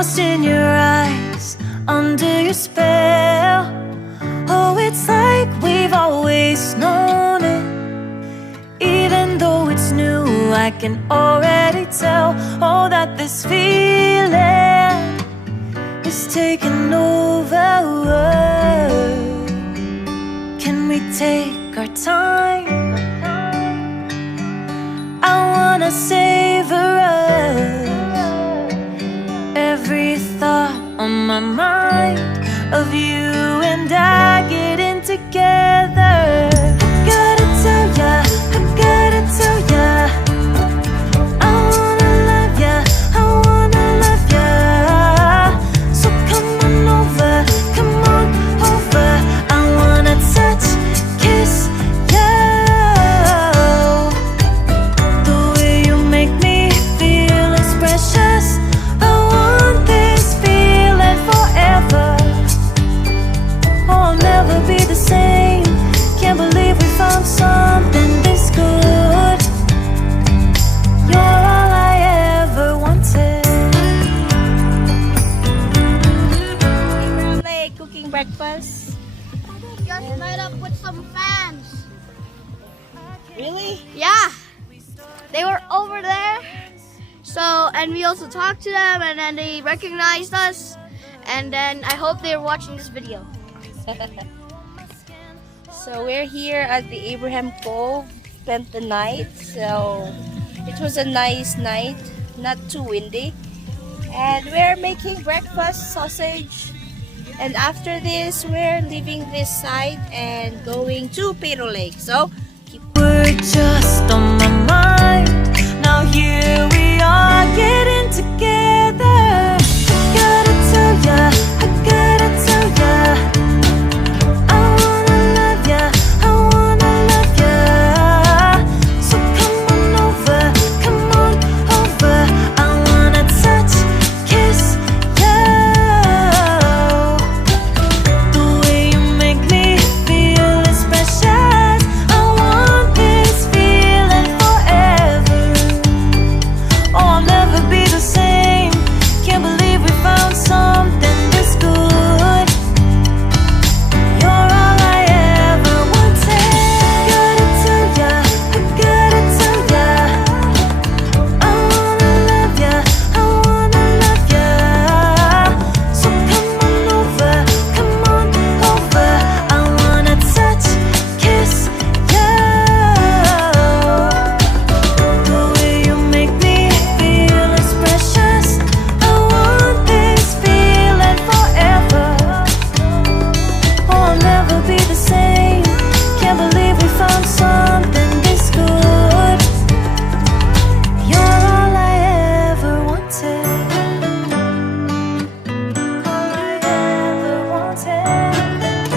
lost in your eyes, under your spell. Oh, it's like we've always known it. Even though it's new, I can already tell. Oh, that this feeling is taking over. Can we take our time? I wanna savor us. Every thought on my mind of you and I getting together. Gotta tell ya, I gotta tell ya, I wanna love ya, I wanna love ya. So come on over, come on over. I wanna touch, kiss ya. The way you make me feel is precious. I want this feeling forever. Oh, I'll never be the same. Can't believe we found something this good. You're all I ever wanted. Lake cooking breakfast. Just met up with some fans. Really? Yeah, they were over there. So, and we also talked to them, and then they recognized us. And then I hope they're watching this video. So we're here at the Abraham Cove. Spent the night. So it was a nice night, not too windy. And we're making breakfast, sausage. And after this, we're leaving this site and going to Pero Lake. So keep. We're just on my mind. Now here we are getting together. I gotta tell ya, I gotta tell ya, I wanna love ya, I wanna love ya. So come on over, come on over. I wanna touch, kiss ya. The way you make me feel is precious. I want this feeling forever. Oh, I'll never be the same. Can't believe we found something this good. You're all I ever wanted. Gotta tell ya, I gotta tell ya, I wanna love ya, I wanna love ya. So come on over, come on over. I wanna touch, kiss ya. The way you make me feel is precious. I want this feeling forever. Oh, I'll never be the same. Can't believe we found something this good. You're all I ever wanted. All I ever wanted.